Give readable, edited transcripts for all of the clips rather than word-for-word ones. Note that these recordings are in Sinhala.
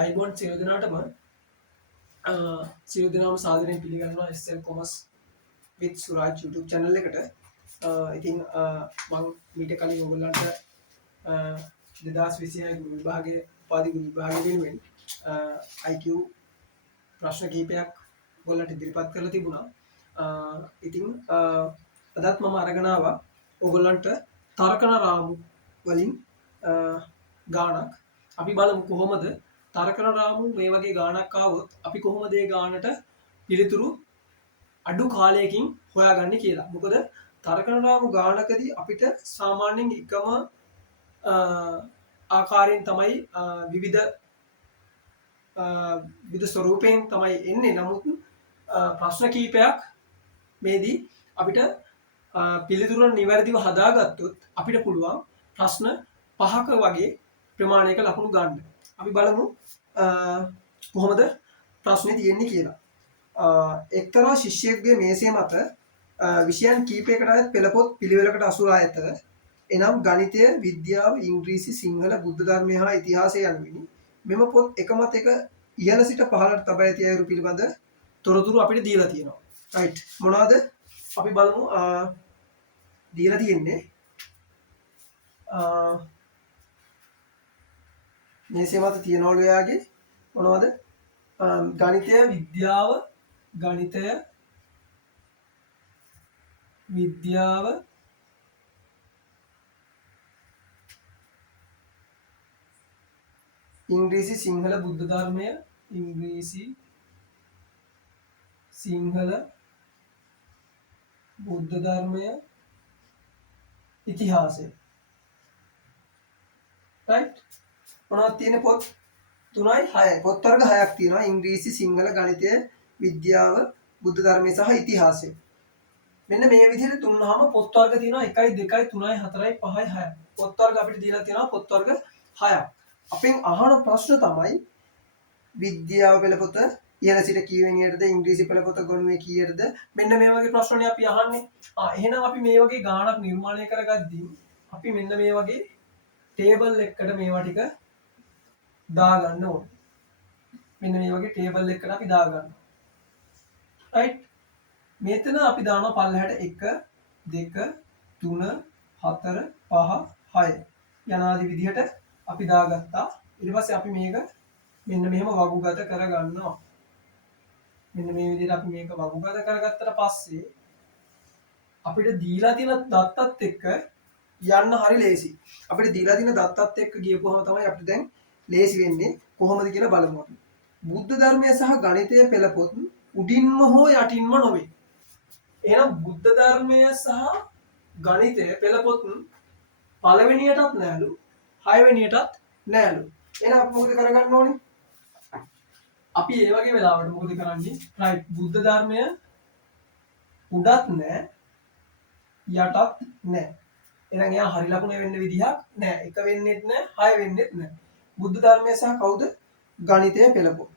අයිබෝන් සියලු දෙනාටම සියලු දෙනාම සාදරයෙන් පිළිගන්නවා SL commerce with Suraj YouTube channel එකට. ඉතින් මම මීට කලින් ඔයගොල්ලන්ට 2026 ගුරු විභාගයේ උපාධි ගුරු විභාගය වෙනුවෙන් IQ ප්‍රශ්න කිහිපයක් ඔයගොල්ලන්ට ඉදිරිපත් කරලා තිබුණා. ඉතින් අදත් මම අරගෙන ආවා ඔයගොල්ලන්ට තර්කන රාමු වලින් ගානක්. අපි බලමු කොහොමද තර්කන රාමු මේ වගේ ගානක් ආවොත් අපි කොහොමද ඒ ගානට පිළිතුරු අඩු කාලයකින් හොයාගන්නේ කියලා. මොකද තර්කන රාමු ගානකදී අපිට සාමාන්‍යයෙන් එකම ආකාරයෙන් තමයි විවිධ ස්වරූපයෙන් තමයි එන්නේ. නමුත් ප්‍රශ්න කීපයක් මේදී අපිට පිළිතුරු නිවැරදිව හදාගත්තොත් අපිට පුළුවන් ප්‍රශ්න 5ක වගේ ප්‍රමාණයක ලකුණු ගන්න. අපි බලමු කොහොමද ප්‍රශ්නේ තියෙන්නේ කියලා. එක්තරා ශිෂ්‍යයෙකුගේ මේසය මත විෂයන් කීපයකට අයත් පෙළපොත් පිළිවෙලකට අසුරා ඇත. එනම් ගණිතය, විද්‍යාව, ඉංග්‍රීසි, සිංහල, බුද්ධ ධර්මය හා ඉතිහාසය යනුවෙනි. මෙම පොත් එක මත එක ඉහළ සිට පහළට තබා ඇති අයුරු පිළිබඳ තොරතුරු අපිට දීලා තියෙනවා. රයිට්. මොනවද? අපි බලමු දීලා තියෙන්නේ මේසය මත තියනවලු එයාගේ මොනවද? ගණිතය, විද්‍යාව, ඉංග්‍රීසි, සිංහල, බුද්ධ ධර්මය, ඉංග්‍රීසි, සිංහල, බුද්ධ ධර්මය, ඉතිහාසය. රයිට්. මොනවද තියෙන්නේ? පොත් 3යි 6යි. පොත් වර්ග 6ක් තියෙනවා. ඉංග්‍රීසි, සිංහල, ගණිතය, විද්‍යාව, බුද්ධ ධර්මය සහ ඉතිහාසය. මෙන්න මේ විදිහට තුන්නාම පොත් වර්ග තියෙනවා 1යි 2යි 3යි 4යි 5යි 6යි. පොත් වර්ග අපිට දීලා තියෙනවා පොත් වර්ග 6ක්. අපෙන් අහන ප්‍රශ්න තමයි විද්‍යාව පෙළපොත ඉහළ සිට කීවෙනියටද, ඉංග්‍රීසි පෙළපොත ගොනුවේ කීයටද? මෙන්න මේ වගේ ප්‍රශ්නනේ අපි අහන්නේ. එහෙනම් අපි මේ වගේ ගාණක් නිර්මාණය කරගද්දී අපි මෙන්න මේ වගේ ටේබල් එකකට මේවා ටික දාගන්න ඕනේ. මෙන්න මේ වගේ ටේබල් එකකට අපි දාගන්නවා. රයිට්. මෙතන අපි දානවා පල්ලෙහාට 1 2 3 4 5 6 යනාදී විදිහට අපි දාගත්තා. ඊට පස්සේ අපි මේක මෙන්න මෙහෙම වගුගත කරගන්නවා. මෙන්න මේ විදිහට අපි මේක වගුගත කරගත්තට පස්සේ අපිට දීලා තියෙන දත්තත් එක්ක යන්න හරි ලේසි. අපිට දීලා තියෙන දත්තත් එක්ක ගියපුවම තමයි අපිට දැන් ලේසි වෙන්නේ. කොහොමද කියලා බලමු අපි. බුද්ධ ධර්මය සහ ගණිතය පෙළපොත් උඩින්ම හෝ යටින්ම නොවේ. එහෙනම් බුද්ධ ධර්මය සහ ගණිතය පෙළපොත් පළවෙනියටත් නෑලු, 6 වෙනියටත් නෑලු. එහෙනම් අපි මොකද කරගන්න ඕනේ? අපි ඒ වගේ වෙලාවට මොකද කරන්නේ? රයිට්. බුද්ධ ධර්මය උඩත් නෑ, යටත් නෑ. එහෙනම් එයා හරි ලකුණ වෙන්න විදිහක් නෑ. 1 වෙන්නෙත් නෑ, 6 වෙන්නෙත් නෑ. බුද්ධ ධර්මය සහ කවුද? ගණිතය පෙළපොත්.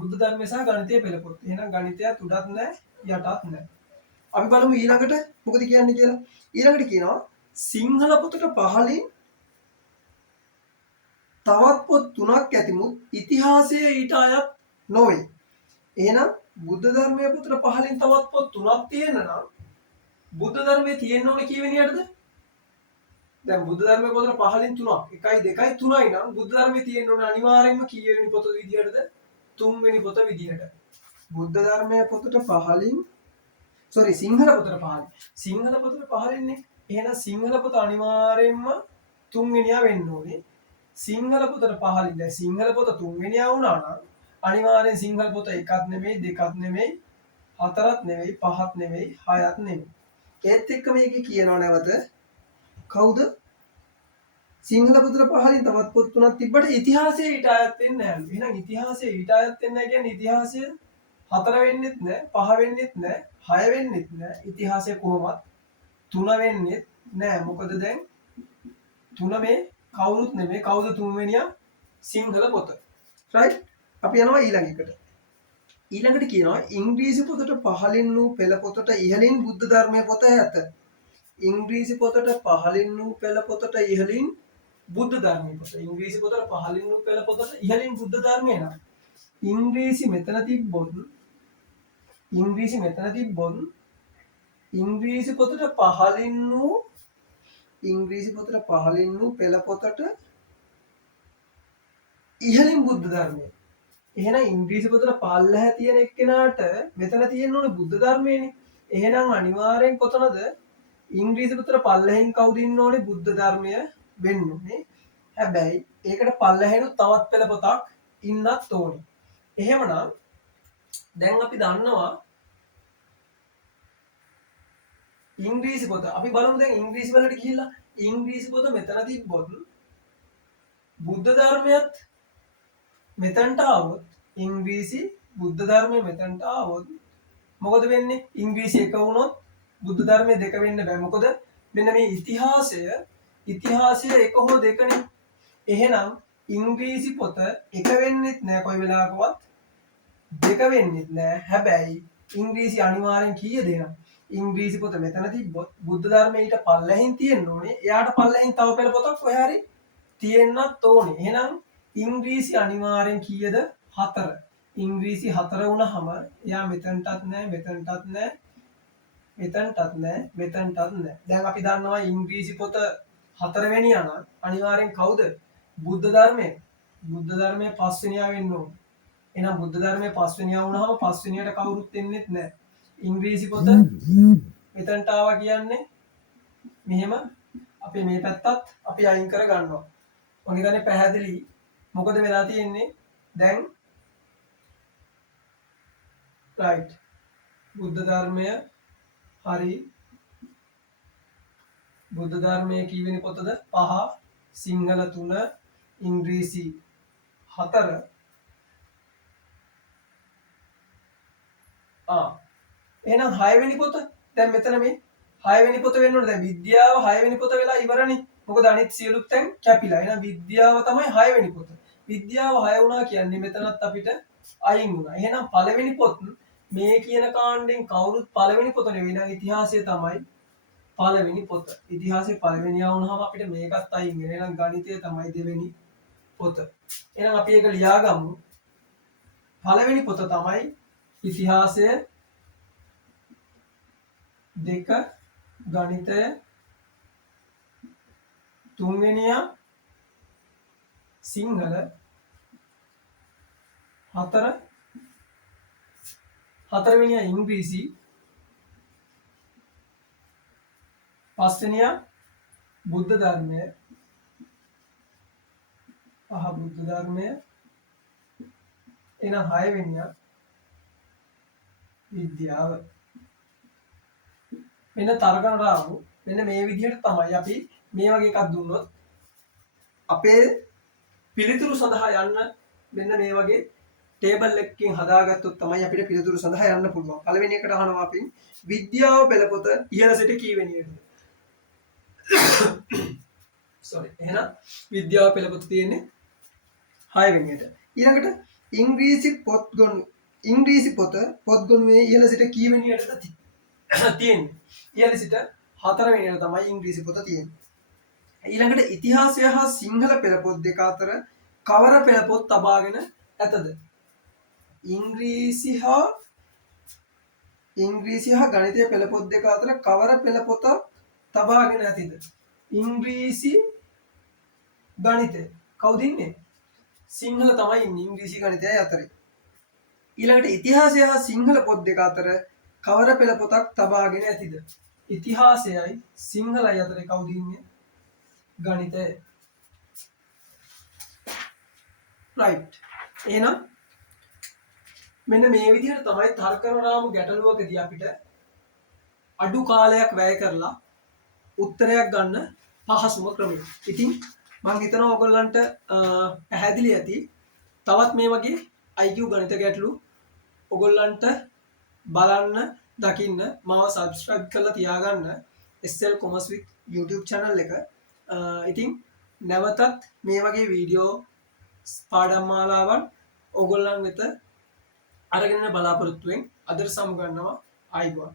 බුද්ධ ධර්මය සහ ගණිතය පෙළපොත්. එහෙනම් ගණිතයත් උඩත් නෑ, යටත් නෑ. අපි බලමු ඊළඟට මොකද කියන්නේ කියලා. ඊළඟට කියනවා සිංහල පොතට පහළින් තවත් පොත් 3ක් ඇතිමුත් ඉතිහාසය ඊට අයත් නොවේ. එහෙනම් බුද්ධ ධර්මයේ පොතට පහළින් තවත් පොත් 3ක් තියෙන නම් බුද්ධ ධර්මයේ තියෙන්න ඕනේ කීවෙනියටද? දැන් බුද්ධ ධර්මයේ පොතට පහළින් 3ක් 1යි 2යි 3යි නම් බුද්ධ ධර්මයේ තියෙන්න ඕනේ අනිවාර්යයෙන්ම කීවෙනි පොත විදිහටද? 3 වෙනි පොත විදිහට. බුද්ධ ධර්මයේ පොතට පහළින් සිංහල පොතට පහළින්. සිංහල පොතට පහළින්නේ. එහෙනම් සිංහල පොත අනිවාර්යයෙන්ම 3 වෙනියා වෙන්න ඕනේ. සිංහල පොතට පහළින් දැන් සිංහල පොත 3 වෙනියා වුණා නම් අනිවාර්යෙන් සිංහල පොත 1ක් නෙමෙයි 2ක් නෙමෙයි 4ක් නෙමෙයි 5ක් නෙමෙයි 6ක් නෙමෙයි. ඒත් එක්ක මේකේ කියනවා නැවත කවුද? සිංහල පොතට පහළින් තවත් පොත් 3ක් තිබ්බට ඉතිහාසය ඊට අයත් වෙන්නේ නැහැ. එහෙනම් ඉතිහාසය ඊට අයත් වෙන්නේ නැහැ කියන්නේ ඉතිහාසය 4 වෙන්නෙත් නැහැ, 5 වෙන්නෙත් නැහැ, 6 වෙන්නෙත් නැහැ. ඉතිහාසය කොහොමත් 3 වෙන්නෙත් නැහැ. මොකද දැන් 3 මේ කවුරුත් නෙමෙයි. කවුද 3 වෙනියා? සිංහල පොත. රයිට්. අපි යනවා ඊළඟ එකට. ඊළඟට කියනවා ඉංග්‍රීසි පොතට පහළින් වූ පෙළ පොතට ඉහළින් බුද්ධ ධර්මයේ පොත ඇත. ඉංග්‍රීසි පොතට පහළින් වූ පෙළ පොතට ඉහළින් බුද්ධ ධර්මයේ පොත. ඉංග්‍රීසි පොතට පහළින් වූ පෙළ පොතට ඉහළින් බුද්ධ ධර්මය නම් ඉංග්‍රීසි මෙතන තිබ්බොත් ඉංග්‍රීසි පොතට පහළින් වූ පෙළ පොතට ඉහළින් බුද්ධ ධර්මය. එහෙනම් ඉංග්‍රීසි පොතට පල්ලෙහා තියෙන එක්කෙනාට මෙතන තියෙන්න ඕනේ බුද්ධ ධර්මයනේ. එහෙනම් අනිවාර්යෙන් කොතනද ඉංග්‍රීසි පොතට පල්ලෙහින් කවුද ඉන්න ඕනේ බුද්ධ ධර්මය වෙන්න ඕනේ. හැබැයි ඒකට පල්ලෙහින් තවත් පෙළ පොතක් ඉන්නත් ඕනේ. එහෙමනම් දැන් අපි දන්නවා ඉංග්‍රීසි පොත. අපි බලමු දැන් ඉංග්‍රීසි වලට ගිහිල්ලා ඉංග්‍රීසි පොත මෙතන තිබ්බොත් බුද්ධ ධර්මයත් මෙතනට ආවොත් ඉංග්‍රීසි බුද්ධ ධර්මය මෙතනට ආවොත් මොකද වෙන්නේ? ඉංග්‍රීසි එක වුණොත් බුද්ධ ධර්මය දෙක වෙන්න බෑ. මොකද මෙන්න මේ ඉතිහාසය එක හෝ දෙකනේ. එහෙනම් ඉංග්‍රීසි පොත එක වෙන්නෙත් නෑ කොයි වෙලාවකවත් දෙක වෙන්නෙත් නෑ. හැබැයි ඉංග්‍රීසි අනිවාර්යෙන් කීය දෙනා ඉංග්‍රීසි පොත මෙතන තිබ්බොත් බුද්ධ ධර්මය ඊට පල්ලෙහින් තියෙන්න ඕනේ. එයාට පල්ලෙහින් තව පෙළ පොතක් ඔය හරි තියෙන්නත් ඕනේ. එහෙනම් ඉංග්‍රීසි අනිවාර්යෙන් කීයද? 4. ඉංග්‍රීසි 4 වුණාම එයා මෙතනටත් නෑ, මෙතනටත් නෑ, මෙතනටත් නෑ, මෙතනටත් නෑ. දැන් අපි දන්නවා ඉංග්‍රීසි පොත 4 වෙනියා නම් අනිවාර්යෙන් කවුද? බුද්ධ ධර්මය. බුද්ධ ධර්මයේ 5 වෙනියා වෙන්න ඕනේ. එහෙනම් බුද්ධ ධර්මයේ 5 වෙනියා වුණාම 5 වෙනියට කවුරුත් එන්නෙත් නෑ. ඉංග්‍රීසි පොත මෙතනට ආවා කියන්නේ මෙහෙම අපි මේ පැත්තත් අපි අයින් කර ගන්නවා. මම හිතන්නේ පැහැදිලි. මොකද වෙලා තියෙන්නේ? දැන් right බුද්ධ ධර්මය හරි බුද්ධ ධර්මයේ කීවෙනි පොතද? 5, සිංහල 3, ඉංග්‍රීසි 4. එහෙනම් 6 වෙනි පොත දැන් මෙතන මේ 6 වෙනි පොත වෙන්න ඕනේ. දැන් විද්‍යාව 6 වෙනි පොත වෙලා ඉවරනේ. මොකද අනිත් සියලුත් තැන් කැපිලා. එහෙනම් විද්‍යාව තමයි 6 වෙනි පොත. විද්‍යාව 6 වුණා කියන්නේ මෙතනත් අපිට අයින් වුණා. එහෙනම් පළවෙනි පොත් මේ කියන කාණ්ඩෙන් කවුරුත් පළවෙනි පොත නෙවෙයි. නම් ඉතිහාසය තමයි පළවෙනි පොත. ඉතිහාසයේ පළවෙනියා වුණාම අපිට මේකත් අයින් වෙනවා. එහෙනම් ගණිතය තමයි දෙවෙනි පොත. එහෙනම් අපි ඒක ලියාගමු. පළවෙනි පොත තමයි ඉතිහාසය, 2 ගණිතය, 3 වෙනියා සිංහල, 4 වෙනියා ඉංග්‍රීසි, 5 වෙනියා බුද්ධ ධර්මය, බුද්ධ ධර්මය. එහෙනම් 6 වෙනියා විද්‍යාව. මෙන්න තර්කන රාමු. මෙන්න මේ විදිහට තමයි අපි මේ වගේ එකක් දුන්නොත් අපේ පිළිතුරු සඳහා යන්න මෙන්න මේ වගේ ටේබල් එකකින් හදාගත්තොත් තමයි අපිට පිළිතුරු සඳහා යන්න පුළුවන්. පළවෙනි එකට අහනවා අපි විද්‍යාව පෙළ පොත ඉහළ සිට කීවෙනියටද? sorry. එහෙනම් විද්‍යාව පෙළ පොත තියෙන්නේ 6 වෙනියට. ඊළඟට ඉංග්‍රීසි පොත පොත් ගොනුවේ ඉහළ සිට කීවෙනියටද තියෙන්නේ? ඉහළ සිට 4 වෙනියට තමයි ඉංග්‍රීසි පොත තියෙන්නේ. ඊළඟට ඉතිහාසය හා සිංහල පෙළ පොත් දෙක අතර කවර පෙළ පොත් තබාගෙන ඇතද? ඉංග්‍රීසි හා ගණිතය පෙළ පොත් දෙක අතර කවර පෙළ පොත තබාගෙන ඇතිද? ඉංග්‍රීසි ගණිතය. කවුද ඉන්නේ? සිංහල තමයි ඉන්නේ ඉංග්‍රීසි ගණිතයයි අතරේ. ඊළඟට ඉතිහාසය හා සිංහල පොත් දෙක අතර කවර පෙළ පොතක් තබාගෙන ඇතිද? ඉතිහාසයයි සිංහලයි අතරේ කවුද ඉන්නේ? ගණිතය. right. එහෙනම් මෙන්න මේ විදිහට තමයි තර්කන රාමු ගැටලුවකදී අපිට අඩු කාලයක් වැය කරලා උත්තරයක් ගන්න පහසුම ක්‍රමය. ඉතින් මම හිතනවා ඔයගොල්ලන්ට පැහැදිලි ඇති. තවත් මේ වගේ IQ ගණිත ගැටලු ඔයගොල්ලන්ට බලන්න දකින්න මාව subscribe කරලා තියාගන්න SL Commerce with YouTube channel එක. ඉතින් නැවතත් මේ වගේ වීඩියෝ පාඩම් මාලාවන් ඔයගොල්ලන් වෙත අරගෙන බලාපොරොත්තු වෙමින් අදට සමුගන්නවා. ආයිබෝන්.